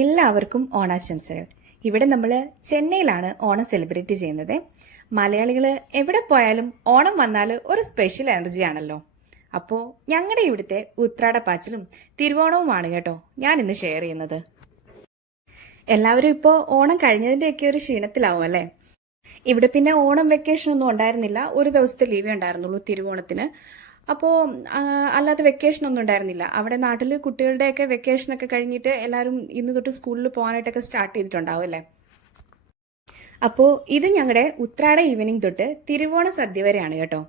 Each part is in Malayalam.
എല്ലാവർക്കും ഓണാശംസകൾ. ഇവിടെ നമ്മൾ ചെന്നൈയിലാണ് ഓണം സെലിബ്രേറ്റ് ചെയ്യുന്നത്. മലയാളികൾ എവിടെ പോയാലും ഓണം വന്നാൽ ഒരു സ്പെഷ്യൽ എനർജി ആണല്ലോ. അപ്പോൾ ഞങ്ങളുടെ ഇവിടുത്തെ ഉത്രാടപ്പാച്ചിലും തിരുവോണവുമാണ് കേട്ടോ ഞാൻ ഇന്ന് ഷെയർ ചെയ്യുന്നത്. എല്ലാവരും ഇപ്പോൾ ഓണം കഴിഞ്ഞതിൻ്റെയൊക്കെ ഒരു ക്ഷീണത്തിലാവും അല്ലേ. ഇവിടെ പിന്നെ ഓണം വെക്കേഷൻ ഒന്നും ഉണ്ടായിരുന്നില്ല. ഒരു ദിവസത്തെ ലീവേ ഉണ്ടായിരുന്നുള്ളൂ തിരുവോണത്തിന്. അപ്പോൾ അല്ലാതെ വെക്കേഷൻ ഒന്നും ഉണ്ടായിരുന്നില്ല. അവിടെ നാട്ടിൽ കുട്ടികളുടെയൊക്കെ വെക്കേഷനൊക്കെ കഴിഞ്ഞിട്ട് എല്ലാവരും ഇന്ന് തൊട്ട് സ്കൂളിൽ പോകാനായിട്ടൊക്കെ സ്റ്റാർട്ട് ചെയ്തിട്ടുണ്ടാവും അല്ലേ. അപ്പോൾ ഇത് ഞങ്ങളുടെ ഉത്രാട ഈവനിങ് തൊട്ട് തിരുവോണ സദ്യ വരെയാണ് കേട്ടോ.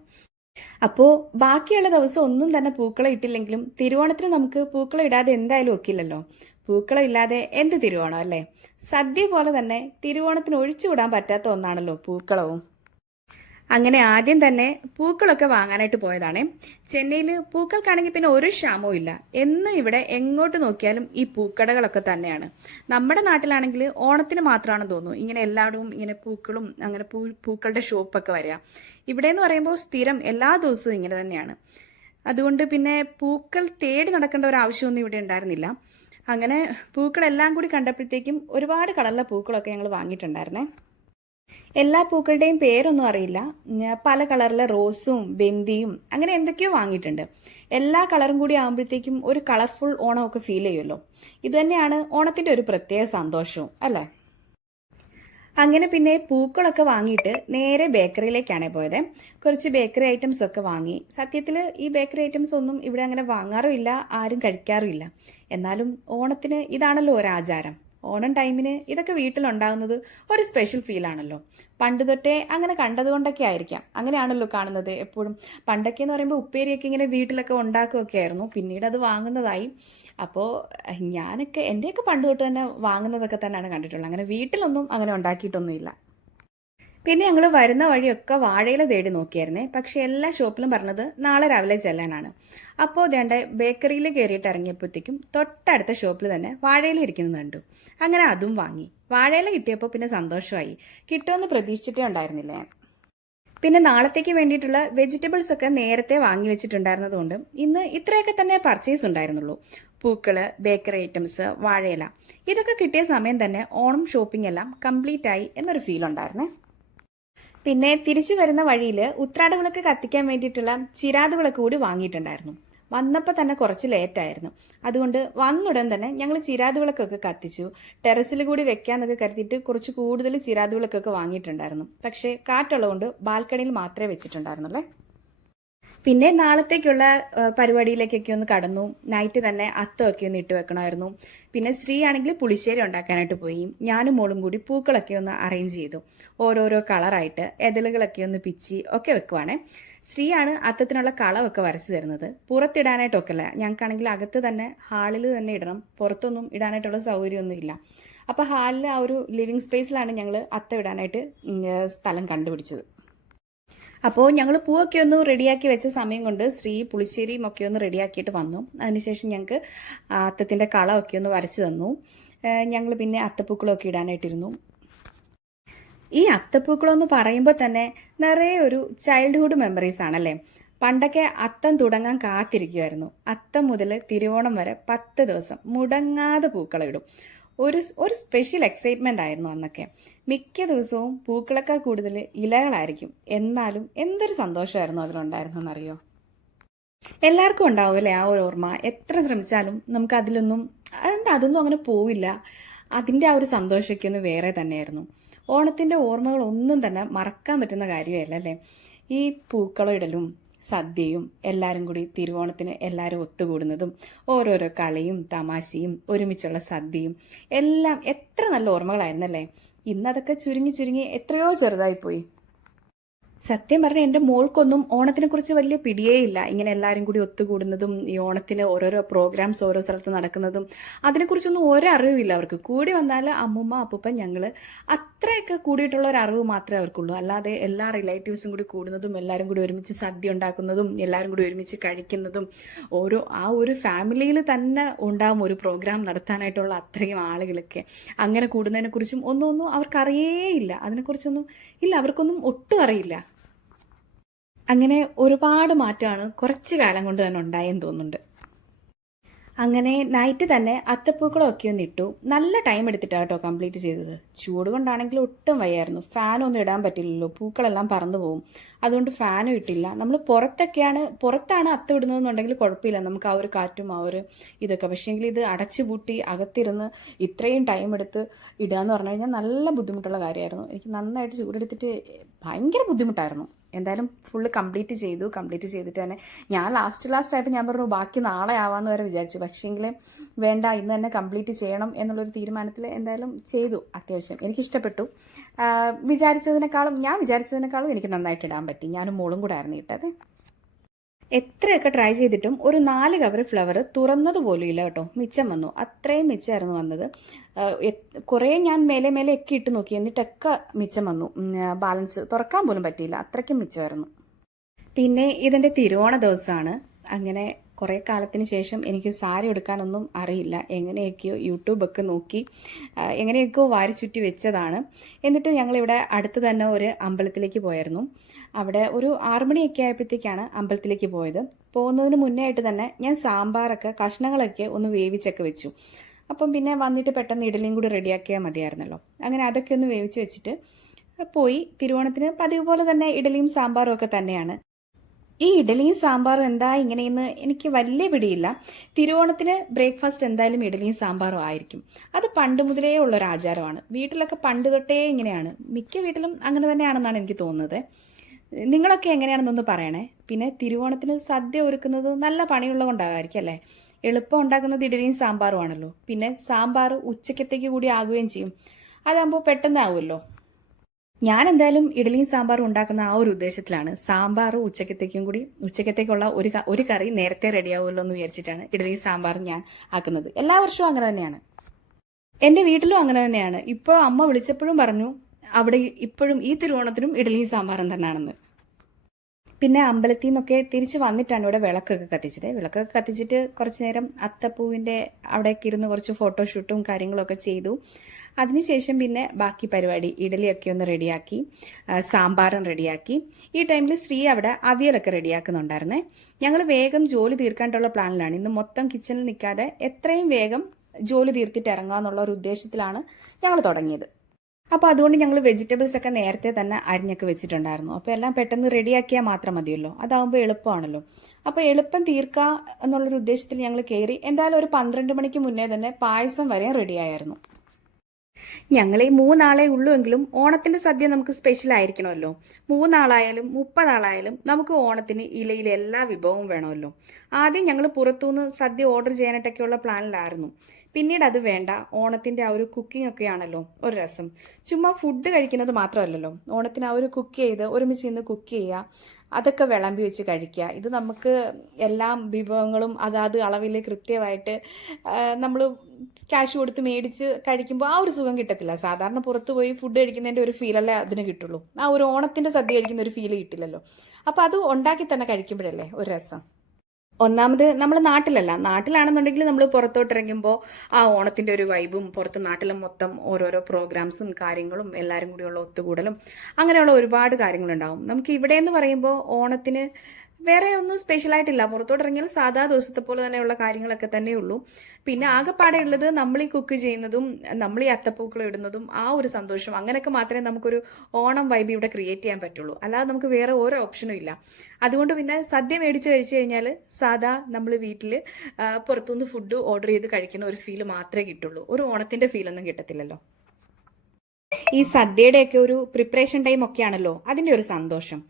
അപ്പോൾ ബാക്കിയുള്ള ദിവസം ഒന്നും തന്നെ പൂക്കളം ഇട്ടില്ലെങ്കിലും തിരുവോണത്തിന് നമുക്ക് പൂക്കളം ഇടാതെ എന്തായാലും ഒക്കില്ലല്ലോ. പൂക്കളം ഇല്ലാതെ എന്ത് തിരുവോണം അല്ലേ. സദ്യ പോലെ തന്നെ തിരുവോണത്തിന് ഒഴിച്ചുകൂടാൻ പറ്റാത്ത ഒന്നാണല്ലോ പൂക്കളവും. അങ്ങനെ ആദ്യം തന്നെ പൂക്കളൊക്കെ വാങ്ങാനായിട്ട് പോയതാണ്. ചെന്നൈയിൽ പൂക്കൾക്കാണെങ്കിൽ പിന്നെ ഒരു ക്ഷാമവും ഇല്ല. എന്നും ഇവിടെ എങ്ങോട്ട് നോക്കിയാലും ഈ പൂക്കടകളൊക്കെ തന്നെയാണ്. നമ്മുടെ നാട്ടിലാണെങ്കിൽ ഓണത്തിന് മാത്രമാണെന്ന് തോന്നുന്നു ഇങ്ങനെ എല്ലായിടവും ഇങ്ങനെ പൂക്കളും അങ്ങനെ പൂക്കളുടെ ഷോപ്പൊക്കെ വരിക. ഇവിടെ എന്ന് പറയുമ്പോൾ സ്ഥിരം എല്ലാ ദിവസവും ഇങ്ങനെ തന്നെയാണ്. അതുകൊണ്ട് പിന്നെ പൂക്കൾ തേടി നടക്കേണ്ട ഒരു ആവശ്യമൊന്നും ഇവിടെ ഉണ്ടായിരുന്നില്ല. അങ്ങനെ പൂക്കളെല്ലാം കൂടി കണ്ടപ്പോഴത്തേക്കും ഒരുപാട് കളറിലെ പൂക്കളൊക്കെ ഞങ്ങൾ വാങ്ങിയിട്ടുണ്ടായിരുന്നേ. എല്ലാ പൂക്കളുടെയും പേരൊന്നും അറിയില്ല. പല കളറിലെ റോസും ബന്ദിയും അങ്ങനെ എന്തൊക്കെയോ വാങ്ങിയിട്ടുണ്ട്. എല്ലാ കളറും കൂടി ആകുമ്പോഴത്തേക്കും ഒരു കളർഫുൾ ഓണമൊക്കെ ഫീൽ ചെയ്യുമല്ലോ. ഇത് തന്നെയാണ് ഓണത്തിന്റെ ഒരു പ്രത്യേക സന്തോഷവും അല്ലേ. അങ്ങനെ പിന്നെ പൂക്കളൊക്കെ വാങ്ങിയിട്ട് നേരെ ബേക്കറിയിലേക്കാണ് പോയത്. കുറച്ച് ബേക്കറി ഐറ്റംസ് ഒക്കെ വാങ്ങി. സത്യത്തിൽ ഈ ബേക്കറി ഐറ്റംസ് ഒന്നും ഇവിടെ അങ്ങനെ വാങ്ങാറുമില്ല, ആരും കഴിക്കാറുമില്ല. എന്നാലും ഓണത്തിന് ഇതാണല്ലോ ഒരു ആചാരം. ഓണം ടൈമിന് ഇതൊക്കെ വീട്ടിലുണ്ടാകുന്നത് ഒരു സ്പെഷ്യൽ ഫീൽ ആണല്ലോ. പണ്ട് തൊട്ടേ അങ്ങനെ കണ്ടതുകൊണ്ടൊക്കെ ആയിരിക്കാം. അങ്ങനെയാണല്ലോ കാണുന്നത് എപ്പോഴും. പണ്ടൊക്കെ എന്ന് പറയുമ്പോൾ ഉപ്പേരിയൊക്കെ ഇങ്ങനെ വീട്ടിലൊക്കെ ഉണ്ടാക്കുകയൊക്കെ ആയിരുന്നു. പിന്നീട് അത് വാങ്ങുന്നതായി. അപ്പോൾ എൻ്റെയൊക്കെ പണ്ട് തൊട്ട് തന്നെ വാങ്ങുന്നതൊക്കെ തന്നെയാണ് കണ്ടിട്ടുള്ളത്. അങ്ങനെ വീട്ടിലൊന്നും അങ്ങനെ ഉണ്ടാക്കിയിട്ടൊന്നുമില്ല. പിന്നെ ഞങ്ങൾ വരുന്ന വഴിയൊക്കെ വാഴയില തേടി നോക്കിയായിരുന്നേ. പക്ഷെ എല്ലാ ഷോപ്പിലും പറഞ്ഞത് നാളെ രാവിലെ ചെല്ലാനാണ്. അപ്പോൾ വേണ്ട ബേക്കറിയിൽ കയറിയിട്ട് ഇറങ്ങിയപ്പോഴത്തേക്കും തൊട്ടടുത്ത ഷോപ്പിൽ തന്നെ വാഴയില ഇരിക്കുന്നത് കണ്ടു. അങ്ങനെ അതും വാങ്ങി. വാഴയില കിട്ടിയപ്പോൾ പിന്നെ സന്തോഷമായി. കിട്ടുമെന്ന് പ്രതീക്ഷിച്ചിട്ടേ ഉണ്ടായിരുന്നില്ല. പിന്നെ നാളത്തേക്ക് വേണ്ടിയിട്ടുള്ള വെജിറ്റബിൾസ് ഒക്കെ നേരത്തെ വാങ്ങി വെച്ചിട്ടുണ്ടായിരുന്നതുകൊണ്ട് ഇന്ന് ഇത്രയൊക്കെ തന്നെ പർച്ചേസ് ഉണ്ടായിരുന്നുള്ളൂ. പൂക്കള്, ബേക്കറി ഐറ്റംസ്, വാഴയില ഇതൊക്കെ കിട്ടിയ സമയം തന്നെ ഓണം ഷോപ്പിംഗ് എല്ലാം കംപ്ലീറ്റ് ആയി എന്നൊരു ഫീൽ ഉണ്ടായിരുന്നേ. പിന്നെ തിരിച്ചു വരുന്ന വഴിയിൽ ഉത്രാടവിളക്ക് കത്തിക്കാൻ വേണ്ടിയിട്ടുള്ള ചിരാതുവിളക്ക് കൂടി വാങ്ങിയിട്ടുണ്ടായിരുന്നു. വന്നപ്പോൾ തന്നെ കുറച്ച് ലേറ്റായിരുന്നു. അതുകൊണ്ട് വന്നുടൻ തന്നെ ഞങ്ങൾ ചിരാതുവിളക്കൊക്കെ കത്തിച്ചു. ടെറസിൽ കൂടി വെക്കാന്നൊക്കെ കരുതിയിട്ട് കുറച്ച് കൂടുതൽ ചിരാതുവിളക്കൊക്കെ വാങ്ങിയിട്ടുണ്ടായിരുന്നു. പക്ഷേ കാറ്റുള്ളതുകൊണ്ട് ബാൽക്കണിയിൽ മാത്രമേ വെച്ചിട്ടുണ്ടായിരുന്നുള്ളേ. പിന്നെ നാളത്തേക്കുള്ള പരിപാടിയിലേക്കൊക്കെ ഒന്ന് കടന്നു. നൈറ്റ് തന്നെ അത്തമൊക്കെ ഒന്ന് ഇട്ട് വെക്കണമായിരുന്നു. പിന്നെ ശ്രീ ആണെങ്കിൽ പുളിശ്ശേരി ഉണ്ടാക്കാനായിട്ട് പോയി. ഞാനും മോളും കൂടി പൂക്കളൊക്കെ ഒന്ന് അറേഞ്ച് ചെയ്തു. ഓരോരോ കളറായിട്ട് എതളുകളൊക്കെ ഒന്ന് പിച്ചി ഒക്കെ വെക്കുവാണേ. ശ്രീയാണ് അത്തത്തിനുള്ള കളമൊക്കെ വരച്ചു തരുന്നത്. പുറത്തിടാനായിട്ടൊക്കെ അല്ല, ഞങ്ങൾക്കാണെങ്കിൽ അകത്ത് തന്നെ ഹാളിൽ തന്നെ ഇടണം. പുറത്തൊന്നും ഇടാനായിട്ടുള്ള സൗകര്യമൊന്നും ഇല്ല. അപ്പോൾ ഹാളിൽ ആ ഒരു ലിവിങ് സ്പേസിലാണ് ഞങ്ങൾ അത്തം ഇടാനായിട്ട് സ്ഥലം കണ്ടുപിടിച്ചത്. അപ്പോൾ ഞങ്ങൾ പൂവൊക്കെ ഒന്ന് റെഡിയാക്കി വെച്ച സമയം കൊണ്ട് ശ്രീ പുളിശ്ശേരിയും ഒക്കെ ഒന്ന് റെഡിയാക്കിയിട്ട് വന്നു. അതിനുശേഷം ഞങ്ങൾക്ക് അത്തത്തിൻ്റെ കളമൊക്കെ ഒന്ന് വരച്ചു തന്നു. ഞങ്ങൾ പിന്നെ അത്തപ്പൂക്കളമൊക്കെ ഇടാനായിട്ടിരുന്നു. ഈ അത്തപ്പൂക്കളം എന്ന് പറയുമ്പോൾ തന്നെ നിറയെ ഒരു ചൈൽഡ്ഹുഡ് മെമ്മറീസ് ആണല്ലേ. പണ്ടൊക്കെ അത്തം തുടങ്ങാൻ കാത്തിരിക്കുമായിരുന്നു. അത്തം മുതൽ തിരുവോണം വരെ 10 ദിവസം മുടങ്ങാതെ പൂക്കളം ഇടും. ഒരു സ്പെഷ്യൽ എക്സൈറ്റ്മെന്റ് ആയിരുന്നു അന്നൊക്കെ. മിക്ക ദിവസവും പൂക്കളൊക്കെ കൂടുതൽ ഇലകളായിരിക്കും. എന്നാലും എന്തൊരു സന്തോഷമായിരുന്നു അതിലുണ്ടായിരുന്നെന്നറിയോ. എല്ലാവർക്കും ഉണ്ടാവും അല്ലേ ആ ഒരു ഓർമ്മ. എത്ര ശ്രമിച്ചാലും നമുക്ക് അതൊന്നും അങ്ങനെ പോവില്ല. അതിൻ്റെ ആ ഒരു സന്തോഷമൊക്കെ ഒന്ന് വേറെ തന്നെയായിരുന്നു. ഓണത്തിൻ്റെ ഓർമ്മകളൊന്നും തന്നെ മറക്കാൻ പറ്റുന്ന കാര്യമല്ല അല്ലേ. ഈ പൂക്കളം ഇടലും സദ്യയും എല്ലാവരും കൂടി തിരുവോണത്തിന് എല്ലാവരും ഒത്തുകൂടുന്നതും ഓരോരോ കളിയും തമാശയും ഒരുമിച്ചുള്ള സദ്യയും എല്ലാം എത്ര നല്ല ഓർമ്മകളായിരുന്നല്ലേ. ഇന്നതൊക്കെ ചുരുങ്ങി ചുരുങ്ങി എത്രയോ ചെറുതായിപ്പോയി. സത്യം പറഞ്ഞാൽ എൻ്റെ മോൾക്കൊന്നും ഓണത്തിനെ കുറിച്ച് വലിയ പിടിയേ ഇല്ല. ഇങ്ങനെ എല്ലാവരും കൂടി ഒത്തുകൂടുന്നതും ഈ ഓണത്തിന് ഓരോരോ പ്രോഗ്രാംസ് ഓരോ സ്ഥലത്ത് നടക്കുന്നതും അതിനെക്കുറിച്ചൊന്നും ഒരറിവില്ല അവർക്ക്. കൂടി വന്നാൽ അമ്മുമ്മ അപ്പൂപ്പൻ ഞങ്ങൾ അത്രയൊക്കെ കൂടിയിട്ടുള്ള ഒരു അറിവ് മാത്രമേ അവർക്കുള്ളൂ. അല്ലാതെ എല്ലാ റിലേറ്റീവ്സും കൂടി കൂടുന്നതും എല്ലാവരും കൂടി ഒരുമിച്ച് സദ്യ ഉണ്ടാക്കുന്നതും എല്ലാവരും കൂടി ഒരുമിച്ച് കഴിക്കുന്നതും ആ ഒരു ഫാമിലിയിൽ തന്നെ ഉണ്ടാവും ഒരു പ്രോഗ്രാം നടത്താനായിട്ടുള്ള അത്രയും ആളുകളൊക്കെ. അങ്ങനെ കൂടുന്നതിനെക്കുറിച്ചും ഒന്നും അവർക്കറിയേയില്ല. അതിനെക്കുറിച്ചൊന്നും ഇല്ല, അവർക്കൊന്നും ഒട്ടും അറിയില്ല. അങ്ങനെ ഒരുപാട് മാറ്റമാണ് കുറച്ച് കാലം കൊണ്ട് തന്നെ ഉണ്ടായെന്ന് തോന്നുന്നുണ്ട്. അങ്ങനെ നൈറ്റ് തന്നെ അത്തപ്പൂക്കളമൊക്കെ ഒന്ന് ഇട്ടു. നല്ല ടൈം എടുത്തിട്ടാണ് കേട്ടോ കംപ്ലീറ്റ് ചെയ്തത്. ചൂട് കൊണ്ടാണെങ്കിൽ ഒട്ടും വയ്യായിരുന്നു. ഫാനൊന്നും ഇടാൻ പറ്റില്ലല്ലോ, പൂക്കളെല്ലാം പറന്നു പോകും. അതുകൊണ്ട് ഫാനും ഇട്ടില്ല. നമ്മൾ പുറത്താണ് അത്ത ഇടുന്നതെന്നുണ്ടെങ്കിൽ കുഴപ്പമില്ല, നമുക്ക് ആ ഒരു കാറ്റും ആ ഒരു ഇതൊക്കെ. പക്ഷേങ്കിൽ ഇത് അടച്ചുപൂട്ടി അകത്തിരുന്ന് ഇത്രയും ടൈം എടുത്ത് ഇടുക എന്ന് പറഞ്ഞു കഴിഞ്ഞാൽ നല്ല ബുദ്ധിമുട്ടുള്ള കാര്യമായിരുന്നു. എനിക്ക് നന്നായിട്ട് ചൂടെടുത്തിട്ട് ഭയങ്കര ബുദ്ധിമുട്ടായിരുന്നു. എന്തായാലും ഫുള്ള് കംപ്ലീറ്റ് ചെയ്തു. കംപ്ലീറ്റ് ചെയ്തിട്ട് തന്നെ ഞാൻ ലാസ്റ്റ് ആയപ്പോൾ ഞാൻ പറഞ്ഞു ബാക്കി നാളെ ആവാമെന്ന് വരെ വിചാരിച്ചു. പക്ഷേങ്കിൽ വേണ്ട, ഇന്ന് തന്നെ കംപ്ലീറ്റ് ചെയ്യണം എന്നുള്ളൊരു തീരുമാനത്തിൽ എന്തായാലും ചെയ്തു. അത്യാവശ്യം എനിക്കിഷ്ടപ്പെട്ടു. ഞാൻ വിചാരിച്ചതിനേക്കാളും എനിക്ക് നന്നായിട്ട് ഇടാൻ പറ്റി. ഞാനും മോളും കൂടെ ആയിരുന്നു ഇട്ടത്. എത്രയൊക്കെ ട്രൈ ചെയ്തിട്ടും ഒരു 4 കവർ ഫ്ലവർ തുറന്നതുപോലും ഇല്ല കേട്ടോ, മിച്ചം വന്നു. അത്രയും മിച്ചമായിരുന്നു വന്നത്. കുറേ ഞാൻ മേലെ ഒക്കെ ഇട്ട് നോക്കി, എന്നിട്ടൊക്കെ മിച്ചം വന്നു. ബാലൻസ് തുറക്കാൻ പോലും പറ്റിയില്ല, അത്രയ്ക്കും മിച്ചമായിരുന്നു. പിന്നെ ഇതിൻ്റെ തിരുവോണ ദിവസമാണ്. അങ്ങനെ കുറേ കാലത്തിന് ശേഷം എനിക്ക് സാരി എടുക്കാനൊന്നും അറിയില്ല. എങ്ങനെയൊക്കെയോ യൂട്യൂബൊക്കെ നോക്കി എങ്ങനെയൊക്കെയോ വാരി ചുറ്റി വെച്ചതാണ്. എന്നിട്ട് ഞങ്ങളിവിടെ അടുത്ത് തന്നെ ഒരു അമ്പലത്തിലേക്ക് പോയായിരുന്നു. അവിടെ ഒരു 6 മണിയൊക്കെ ആയപ്പോഴത്തേക്കാണ് അമ്പലത്തിലേക്ക് പോയത്. പോകുന്നതിന് മുന്നേ ആയിട്ട് തന്നെ ഞാൻ സാമ്പാറൊക്കെ കഷ്ണങ്ങളൊക്കെ ഒന്ന് വേവിച്ചൊക്കെ വെച്ചു. അപ്പം പിന്നെ വന്നിട്ട് പെട്ടെന്ന് ഇഡലിയും കൂടി റെഡിയാക്കിയാൽ മതിയായിരുന്നല്ലോ. അങ്ങനെ അതൊക്കെ ഒന്ന് വേവിച്ച് വെച്ചിട്ട് പോയി. തിരുവോണത്തിന് പതിവ് പോലെ തന്നെ ഇഡലിയും സാമ്പാറും ഒക്കെ തന്നെയാണ്. ഈ ഇഡലിയും സാമ്പാറും എന്താ ഇങ്ങനെയെന്ന് എനിക്ക് വലിയ പിടിയില്ല. തിരുവോണത്തിന് ബ്രേക്ക്ഫാസ്റ്റ് എന്തായാലും ഇഡലിയും സാമ്പാറും ആയിരിക്കും. അത് പണ്ട് മുതലേ ഉള്ളൊരു ആചാരമാണ്. വീട്ടിലൊക്കെ പണ്ട് തൊട്ടേ ഇങ്ങനെയാണ്. മിക്ക വീട്ടിലും അങ്ങനെ തന്നെയാണെന്നാണ് എനിക്ക് തോന്നുന്നത്. നിങ്ങളൊക്കെ എങ്ങനെയാണെന്നൊന്ന് പറയണേ. പിന്നെ തിരുവോണത്തിന് സദ്യ ഒരുക്കുന്നത് നല്ല പണിയുള്ള കൊണ്ടാകായിരിക്കും അല്ലേ. എളുപ്പം ഉണ്ടാക്കുന്നത് ഇഡലിയും സാമ്പാറും ആണല്ലോ. പിന്നെ സാമ്പാർ ഉച്ചക്കത്തേക്ക് കൂടി ആകുകയും ചെയ്യും. അതാകുമ്പോൾ പെട്ടെന്ന് ആവുമല്ലോ. ഞാൻ എന്തായാലും ഇഡലിയും സാമ്പാറും ഉണ്ടാക്കുന്ന ആ ഒരു ഉദ്ദേശത്തിലാണ്. സാമ്പാറും ഉച്ചക്കത്തേക്കുള്ള ഒരു കറി നേരത്തെ റെഡിയാവുമല്ലോ എന്ന് വിചാരിച്ചിട്ടാണ് ഇഡലിയും സാമ്പാറും ഞാൻ ആക്കുന്നത്. എല്ലാ വർഷവും അങ്ങനെ തന്നെയാണ്. എൻ്റെ വീട്ടിലും അങ്ങനെ തന്നെയാണ്. ഇപ്പോൾ അമ്മ വിളിച്ചപ്പോഴും പറഞ്ഞു അവിടെ ഇപ്പോഴും ഈ തിരുവോണത്തിനും ഇഡലിയും സാമ്പാറും തന്നെയാണെന്ന്. പിന്നെ അമ്പലത്തിൽ നിന്നൊക്കെ തിരിച്ച് വന്നിട്ടാണ് ഇവിടെ വിളക്കൊക്കെ കത്തിച്ചത്. വിളക്കൊക്കെ കത്തിച്ചിട്ട് കുറച്ച് നേരം അത്തപ്പൂവിൻ്റെ അവിടേക്ക് ഇരുന്ന് കുറച്ച് ഫോട്ടോഷൂട്ടും കാര്യങ്ങളൊക്കെ ചെയ്തു. അതിനുശേഷം പിന്നെ ബാക്കി പരിപാടി ഇഡലിയൊക്കെ ഒന്ന് റെഡിയാക്കി, സാമ്പാറും റെഡിയാക്കി. ഈ ടൈമിൽ ശ്രീ അവിടെ അവിയലൊക്കെ റെഡിയാക്കുന്നുണ്ടായിരുന്നേ. ഞങ്ങൾ വേഗം ജോലി തീർക്കാനുള്ള പ്ലാനിലാണ്. ഇന്ന് മൊത്തം കിച്ചണിൽ നിൽക്കാതെ എത്രയും വേഗം ജോലി തീർത്തിട്ട് ഇറങ്ങാമെന്നുള്ള ഒരു ഉദ്ദേശത്തിലാണ് ഞങ്ങൾ തുടങ്ങിയത്. അപ്പോൾ അതുകൊണ്ട് ഞങ്ങൾ വെജിറ്റബിൾസ് ഒക്കെ നേരത്തെ തന്നെ അരിഞ്ഞൊക്കെ വെച്ചിട്ടുണ്ടായിരുന്നു. അപ്പോൾ എല്ലാം പെട്ടെന്ന് റെഡിയാക്കിയാൽ മാത്രം മതിയല്ലോ, അതാകുമ്പോൾ എളുപ്പമാണല്ലോ. അപ്പോൾ എളുപ്പം തീർക്കുക എന്നുള്ളൊരു ഉദ്ദേശത്തിൽ ഞങ്ങൾ കയറി. എന്തായാലും ഒരു 12 മണിക്ക് മുന്നേ തന്നെ പായസം വരെ റെഡിയായിരുന്നു. ഞങ്ങൾ ഈ 3 ആളെ ഉള്ളൂ എങ്കിലും ഓണത്തിന്റെ സദ്യ നമുക്ക് സ്പെഷ്യൽ ആയിരിക്കണമല്ലോ. 3 ആളായാലും 30 ആളായാലും നമുക്ക് ഓണത്തിന് ഇലയിൽ എല്ലാ വിഭവവും വേണമല്ലോ. ആദ്യം ഞങ്ങൾ പുറത്തുനിന്ന് സദ്യ ഓർഡർ ചെയ്യാനായിട്ടൊക്കെയുള്ള പ്ലാനിലായിരുന്നു. പിന്നീട് അത് വേണ്ട, ഓണത്തിന്റെ ആ ഒരു കുക്കിംഗ് ഒക്കെ ആണല്ലോ ഒരു രസം. ചുമ്മാ ഫുഡ് കഴിക്കുന്നത് മാത്രമല്ലല്ലോ, ഓണത്തിന് ആ ഒരു കുക്ക് ചെയ്ത് ഒരുമിച്ച് നിന്ന് കുക്ക് ചെയ്യുക, അതൊക്കെ വിളമ്പി വെച്ച് കഴിക്കുക. ഇത് നമുക്ക് എല്ലാ വിഭവങ്ങളും അതാത് അളവിൽ കൃത്യമായിട്ട് നമ്മൾ ക്യാഷ് കൊടുത്ത് മേടിച്ച് കഴിക്കുമ്പോൾ ആ ഒരു സുഖം കിട്ടത്തില്ല. സാധാരണ പുറത്ത് പോയി ഫുഡ് കഴിക്കുന്നതിൻ്റെ ഒരു ഫീലല്ലേ അതിന് കിട്ടുള്ളൂ. ആ ഒരു ഓണത്തിൻ്റെ സദ്യ കഴിക്കുന്ന ഒരു ഫീൽ കിട്ടില്ലല്ലോ. അപ്പോൾ അത് ഉണ്ടാക്കി തന്നെ കഴിക്കുമ്പോഴല്ലേ ഒരു രസം. ഒന്നാമത് നമ്മൾ നാട്ടിലാണെന്നുണ്ടെങ്കിൽ നമ്മൾ പുറത്തോട്ടിറങ്ങുമ്പോൾ ആ ഓണത്തിന്റെ ഒരു വൈബും പുറത്ത് നാട്ടിലെ മൊത്തം ഓരോരോ പ്രോഗ്രാംസും കാര്യങ്ങളും എല്ലാവരും കൂടിയുള്ള ഒത്തുകൂടലും അങ്ങനെയുള്ള ഒരുപാട് കാര്യങ്ങളുണ്ടാവും. നമുക്ക് ഇവിടെ എന്ന് പറയുമ്പോൾ ഓണത്തിന് വേറെ ഒന്നും സ്പെഷ്യലായിട്ടില്ല. പുറത്തോട്ടിറങ്ങിയാൽ സാധാ ദിവസത്തെ പോലെ തന്നെയുള്ള കാര്യങ്ങളൊക്കെ തന്നെയുള്ളൂ. പിന്നെ ആകെപ്പാടെ ഉള്ളത് നമ്മൾ ഈ കുക്ക് ചെയ്യുന്നതും നമ്മൾ ഈ അത്തപ്പൂക്കൾ ഇടുന്നതും ആ ഒരു സന്തോഷം, അങ്ങനെയൊക്കെ മാത്രമേ നമുക്കൊരു ഓണം വൈബ് ഇവിടെ ക്രിയേറ്റ് ചെയ്യാൻ പറ്റുള്ളൂ. അല്ലാതെ നമുക്ക് വേറെ ഓരോ ഓപ്ഷനും ഇല്ല. അതുകൊണ്ട് പിന്നെ സദ്യ മേടിച്ച് കഴിച്ചു കഴിഞ്ഞാൽ സാധാ നമ്മൾ വീട്ടിൽ പുറത്തുനിന്ന് ഫുഡ് ഓർഡർ ചെയ്ത് കഴിക്കുന്ന ഒരു ഫീല് മാത്രമേ കിട്ടുള്ളൂ. ഒരു ഓണത്തിന്റെ ഫീലൊന്നും കിട്ടത്തില്ലല്ലോ. ഈ സദ്യയുടെയൊക്കെ ഒരു പ്രിപ്പറേഷൻ ടൈം ഒക്കെ ആണല്ലോ അതിന്റെ ഒരു സന്തോഷം.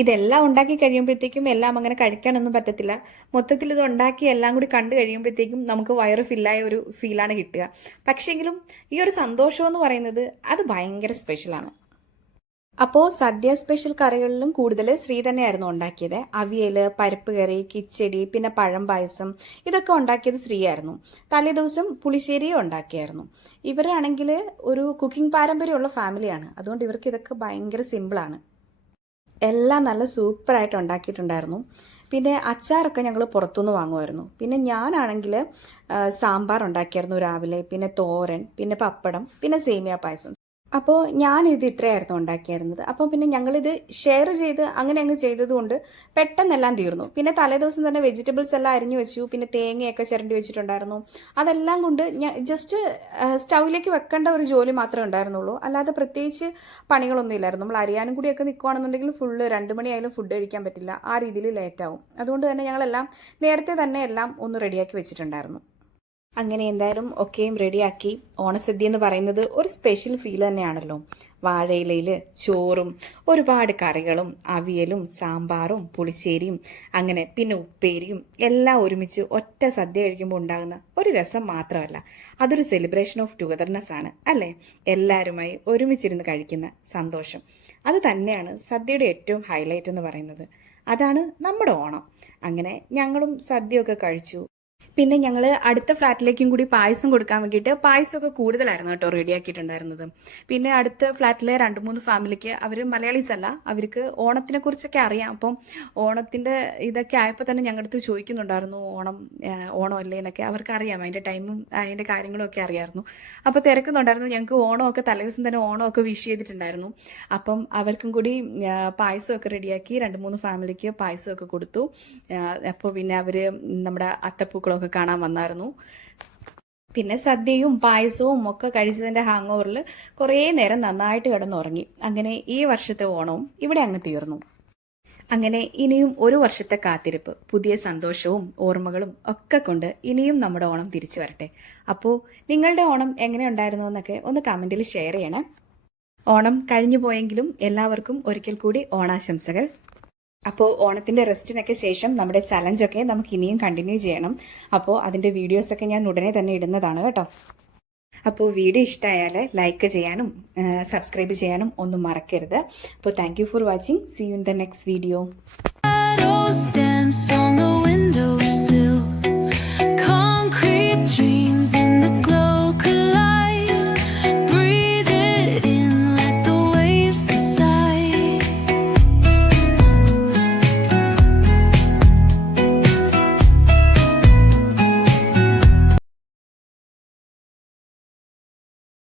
ഇതെല്ലാം ഉണ്ടാക്കി കഴിയുമ്പോഴത്തേക്കും എല്ലാം അങ്ങനെ കഴിക്കാനൊന്നും പറ്റത്തില്ല. മൊത്തത്തിൽ ഇത് ഉണ്ടാക്കി എല്ലാം കൂടി കണ്ടു കഴിയുമ്പോഴത്തേക്കും നമുക്ക് വയറ് ഫില്ലായ ഒരു ഫീലാണ് കിട്ടുക. പക്ഷെങ്കിലും ഈ ഒരു സന്തോഷം എന്ന് പറയുന്നത് അത് ഭയങ്കര സ്പെഷ്യലാണ്. അപ്പോൾ സദ്യ സ്പെഷ്യൽ കറികളിലും കൂടുതൽ ശ്രീ തന്നെയായിരുന്നു ഉണ്ടാക്കിയത്. അവിയല്, പരിപ്പ് കറി, കിച്ചടി, പിന്നെ പഴം പായസം, ഇതൊക്കെ ഉണ്ടാക്കിയത് ശ്രീയായിരുന്നു. തലേ ദിവസം പുളിശ്ശേരിയും ഉണ്ടാക്കിയായിരുന്നു. ഇവരാണെങ്കിൽ ഒരു കുക്കിംഗ് പാരമ്പര്യമുള്ള ഫാമിലിയാണ്. അതുകൊണ്ട് ഇവർക്ക് ഇതൊക്കെ ഭയങ്കര സിമ്പിളാണ്. എല്ലാം നല്ല സൂപ്പറായിട്ട് ഉണ്ടാക്കിയിട്ടുണ്ടായിരുന്നു. പിന്നെ അച്ചാറൊക്കെ ഞങ്ങൾ പുറത്തുനിന്ന് വാങ്ങുമായിരുന്നു. പിന്നെ ഞാനാണെങ്കിൽ സാമ്പാർ ഉണ്ടാക്കിയായിരുന്നു രാവിലെ, പിന്നെ തോരൻ, പിന്നെ പപ്പടം, പിന്നെ സേമിയ പായസം. അപ്പോൾ ഞാനിത് ഇത്രയായിരുന്നു ഉണ്ടാക്കിയായിരുന്നത്. അപ്പോൾ പിന്നെ ഞങ്ങളിത് ഷെയർ ചെയ്ത് അങ്ങനെ അങ്ങ് ചെയ്തതുകൊണ്ട് പെട്ടെന്നെല്ലാം തീർന്നു. പിന്നെ തലേദിവസം തന്നെ വെജിറ്റബിൾസ് എല്ലാം അരിഞ്ഞു വെച്ചു. പിന്നെ തേങ്ങയൊക്കെ ചിരണ്ടി വെച്ചിട്ടുണ്ടായിരുന്നു. അതെല്ലാം കൊണ്ട് ഞാൻ ജസ്റ്റ് സ്റ്റൗവിലേക്ക് വെക്കേണ്ട ഒരു ജോലി മാത്രമേ ഉണ്ടായിരുന്നുള്ളൂ. അല്ലാതെ പ്രത്യേകിച്ച് പണികളൊന്നും ഇല്ലായിരുന്നു. നമ്മൾ അരിയാനും കൂടിയൊക്കെ നിൽക്കുകയാണെന്നുണ്ടെങ്കിൽ ഫുള്ള് 2 മണിയായാലും ഫുഡ് കഴിക്കാൻ പറ്റില്ല. ആ രീതിയിൽ ലേറ്റാവും. അതുകൊണ്ട് തന്നെ ഞങ്ങളെല്ലാം നേരത്തെ തന്നെ എല്ലാം ഒന്ന് റെഡിയാക്കി വെച്ചിട്ടുണ്ടായിരുന്നു. അങ്ങനെ എന്തായാലും ഒക്കെയും റെഡിയാക്കി. ഓണസദ്യ എന്ന് പറയുന്നത് ഒരു സ്പെഷ്യൽ ഫീൽ തന്നെയാണല്ലോ. വാഴയിലയിൽ ചോറും ഒരുപാട് കറികളും അവിയലും സാമ്പാറും പുളിശ്ശേരിയും അങ്ങനെ പിന്നെ ഉപ്പേരിയും എല്ലാം ഒരുമിച്ച് ഒറ്റ സദ്യ കഴിക്കുമ്പോൾ ഉണ്ടാകുന്ന ഒരു രസം മാത്രമല്ല, അതൊരു സെലിബ്രേഷൻ ഓഫ് ടുഗദർനെസ് ആണ് അല്ലേ? എല്ലാവരുമായി ഒരുമിച്ചിരുന്ന് കഴിക്കുന്ന സന്തോഷം, അത് തന്നെയാണ് സദ്യയുടെ ഏറ്റവും ഹൈലൈറ്റ് എന്ന് പറയുന്നത്. അതാണ് നമ്മുടെ ഓണം. അങ്ങനെ ഞങ്ങളും സദ്യയൊക്കെ കഴിച്ചു. പിന്നെ ഞങ്ങൾ അടുത്ത ഫ്ലാറ്റിലേക്കും കൂടി പായസം കൊടുക്കാൻ വേണ്ടിയിട്ട് പായസമൊക്കെ കൂടുതലായിരുന്നു കേട്ടോ റെഡിയാക്കിയിട്ടുണ്ടായിരുന്നത്. പിന്നെ അടുത്ത ഫ്ലാറ്റിലെ 2-3 ഫാമിലിക്ക്, അവർ മലയാളീസ് അല്ല, അവർക്ക് ഓണത്തിനെ കുറിച്ചൊക്കെ അറിയാം. അപ്പം ഓണത്തിൻ്റെ ഇതൊക്കെ ആയപ്പോൾ തന്നെ ഞങ്ങളുടെ അടുത്ത് ചോദിക്കുന്നുണ്ടായിരുന്നു, ഓണമല്ലേ എന്നൊക്കെ. അവർക്ക് അറിയാം, അതിൻ്റെ ടൈമും അതിൻ്റെ കാര്യങ്ങളും ഒക്കെ അറിയാമായിരുന്നു. അപ്പോൾ തിരക്കുന്നുണ്ടായിരുന്നു. ഞങ്ങൾക്ക് ഓണമൊക്കെ തലേദിവസം തന്നെ ഓണമൊക്കെ വിഷ് ചെയ്തിട്ടുണ്ടായിരുന്നു. അപ്പം അവർക്കും കൂടി പായസമൊക്കെ റെഡിയാക്കി 2-3 ഫാമിലിക്ക് പായസമൊക്കെ കൊടുത്തു. അപ്പോൾ പിന്നെ അവർ നമ്മുടെ അത്തപ്പൂക്കളൊക്കെ കാണാൻ വന്നായിരുന്നു. പിന്നെ സദ്യയും പായസവും ഒക്കെ കഴിച്ചതിൻ്റെ ഹാങ് ഓവറിൽ കുറേ നേരം നന്നായിട്ട് കിടന്നുറങ്ങി. അങ്ങനെ ഈ വർഷത്തെ ഓണവും ഇവിടെ അങ്ങ് തീർന്നു. അങ്ങനെ ഇനിയും ഒരു വർഷത്തെ കാത്തിരിപ്പ്, പുതിയ സന്തോഷവും ഓർമ്മകളും ഒക്കെ കൊണ്ട് ഇനിയും നമ്മുടെ ഓണം തിരിച്ചു വരട്ടെ. അപ്പോൾ നിങ്ങളുടെ ഓണം എങ്ങനെ ഉണ്ടായിരുന്നു എന്നൊക്കെ ഒന്ന് കമൻറ്റിൽ ഷെയർ ചെയ്യണേ. ഓണം കഴിഞ്ഞു പോയെങ്കിലും എല്ലാവർക്കും ഒരിക്കൽ കൂടി ഓണാശംസകൾ. അപ്പോൾ ഓണത്തിൻ്റെ റെസ്റ്റിനൊക്കെ ശേഷം നമ്മുടെ ചലഞ്ചൊക്കെ നമുക്ക് ഇനിയും കണ്ടിന്യൂ ചെയ്യണം. അപ്പോൾ അതിൻ്റെ വീഡിയോസൊക്കെ ഞാൻ ഉടനെ തന്നെ ഇടുന്നതാണ് കേട്ടോ. അപ്പോൾ വീഡിയോ ഇഷ്ടമായാൽ ലൈക്ക് ചെയ്യാനും സബ്സ്ക്രൈബ് ചെയ്യാനും ഒന്നും മറക്കരുത്. അപ്പോൾ thank you for watching. See you in the next video.